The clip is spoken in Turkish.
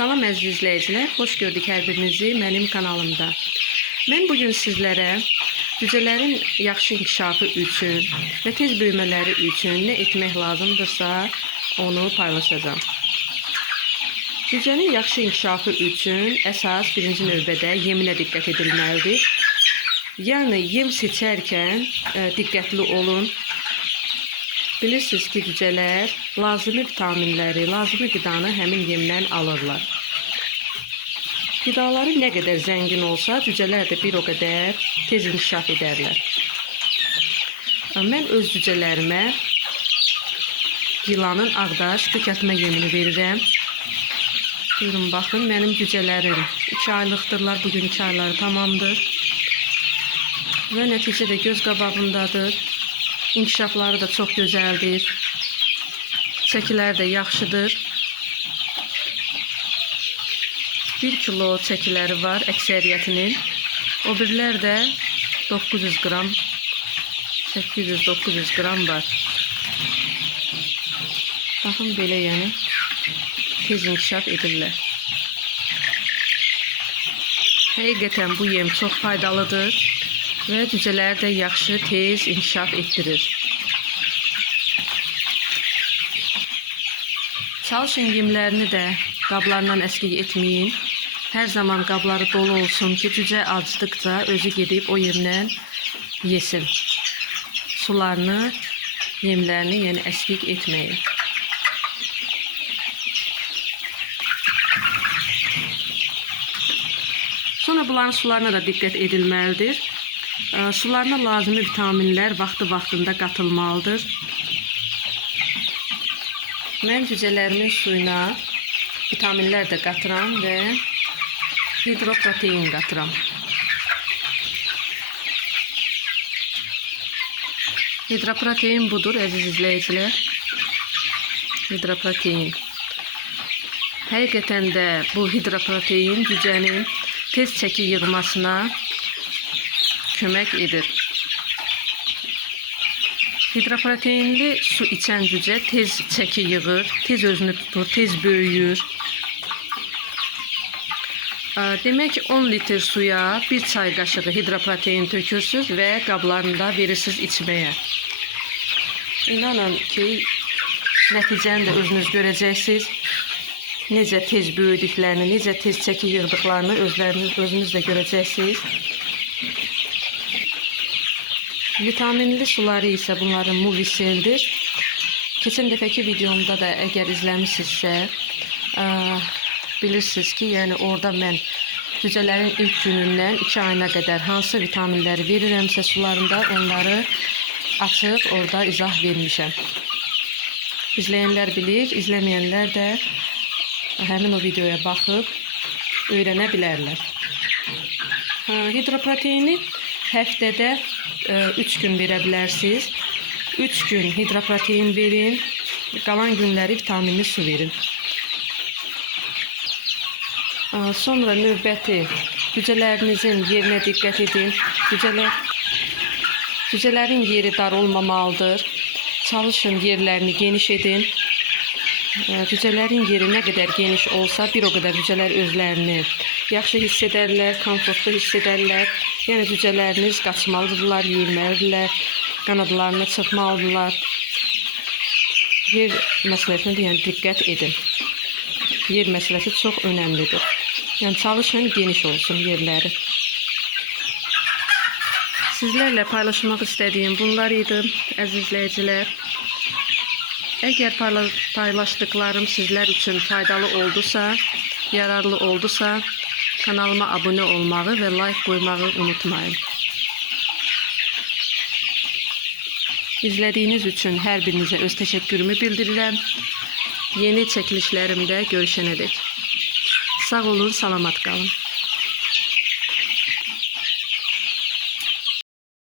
Salam əziz izləyicilər, xoş gördük hər birinizi mənim kanalımda. Mən bu gün sizlərə cücələrin yaxşı inkişafı üçün və tez böyümələri üçün nə etmək lazımdırsa, onu paylaşacağam. Cücənin yaxşı inkişafı üçün əsas birinci növbədə yeminə diqqət edilməlidir. Yəni yem seçərkən ə, diqqətli olun. Bilirsiniz ki, cücələr lazımi vitaminləri, lazımi qidanı həmin yemdən alırlar. Qidaları nə qədər zəngin olsa, cücələr də bir o qədər tez inkişaf edərlər. Mən öz cücələrimə yılanın ağdaş kökəltmə yemini verirəm. Buyurun baxın, mənim cücələrim 2 aylıqdırlar, bugün 2 ayları tamamdır. Və nəticə də göz qabağındadır. İnkişafları da çox gözəldir. Çəkilər də yaxşıdır. 1 kilo çəkiləri var əksəriyyətinin. O birlər də 900 qram 800-900 qram var. Baxın belə yəni tez inkişaf edirlər. Həqiqətən bu yem çox faydalıdır və cücələri də yaxşı tez inkişaf etdirir. Çalışın yemlərini də qablarından əskik etməyin. Hər zaman qabları dolu olsun ki, cücə acdıqca özü gedib o yerdən yesin. Sularını, yemlərini yəni əskik etməyin. Sonra bunların sularına da diqqət edilməlidir. Ə, Sularına lazımi vitaminlər vaxtı-vaxtında qatılmalıdır. Mən cücələrimin suyuna vitaminlər də qatıram və hidroprotein qatıram. Hidroprotein budur əziz izləyicilər. Hidroprotein. Həqiqətən də bu hidroprotein cücənin tez çəki yığmasına kömək edir. Hidroproteinli su içən cücə tez çəki yığır, tez özünü tutur, tez böyüyür. Ə, Demək 10 litr suya 1 çay qaşığı hidroprotein tökürsüz və qablarında verirsiniz içməyə. İnanın ki, nəticəni də özünüz görəcəksiniz. Necə tez böyüdüklərini, necə tez çəki yığdıqlarını özləriniz özünüz də görəcəksiniz. Vitaminli suları isə bunların Movisel'dir. Keçən dəfəki videomda da əgər izləmisinizsə, bilirsiniz ki, yəni orada mən cücələrin ilk günündən 2 ayına qədər hansı vitaminləri verirəmsə sularında onları açıb orada izah vermişəm. İzləyənlər bilir, izləməyənlər də həmin o videoya baxıb öyrənə bilərlər. Hidroproteini həftədə 3 gün verə bilərsiniz. 3 gün hidroprotein verin, qalan günləri vitaminli su verin. Ə, Sonra növbəti cücələrinizin yerinə diqqət edin. Cücələr cücələrin yeri dar olmamalıdır. Çalışın yerlərini geniş edin. Ə, Cücələrin yeri nə qədər geniş olsa, bir o qədər cücələr özlərini yaxşı hiss edərlər, komfortlu hiss edərlər. Yəni cücələriniz qaçmalıdırlar, yürüməlidirlər, qanadlarını çırpmalıdırlar. Yer məsələsinə də yəni diqqət edin. Yer məsələsi çox önəmlidir. Yəni çalışın geniş olsun yerləri. Sizlərlə paylaşmaq istədiyim bunlar idi, əziz izləyicilər. Əgər payla- paylaşdıqlarım sizlər üçün faydalı oldusa, yararlı oldusa, kanalıma abunə olmağı və like qoymağı unutmayın. İzlədiyiniz üçün hər birinizə öz təşəkkürümü bildirirəm. Yeni çəkilişlərimdə görüşənədək. Sağ olun, salamat qalın.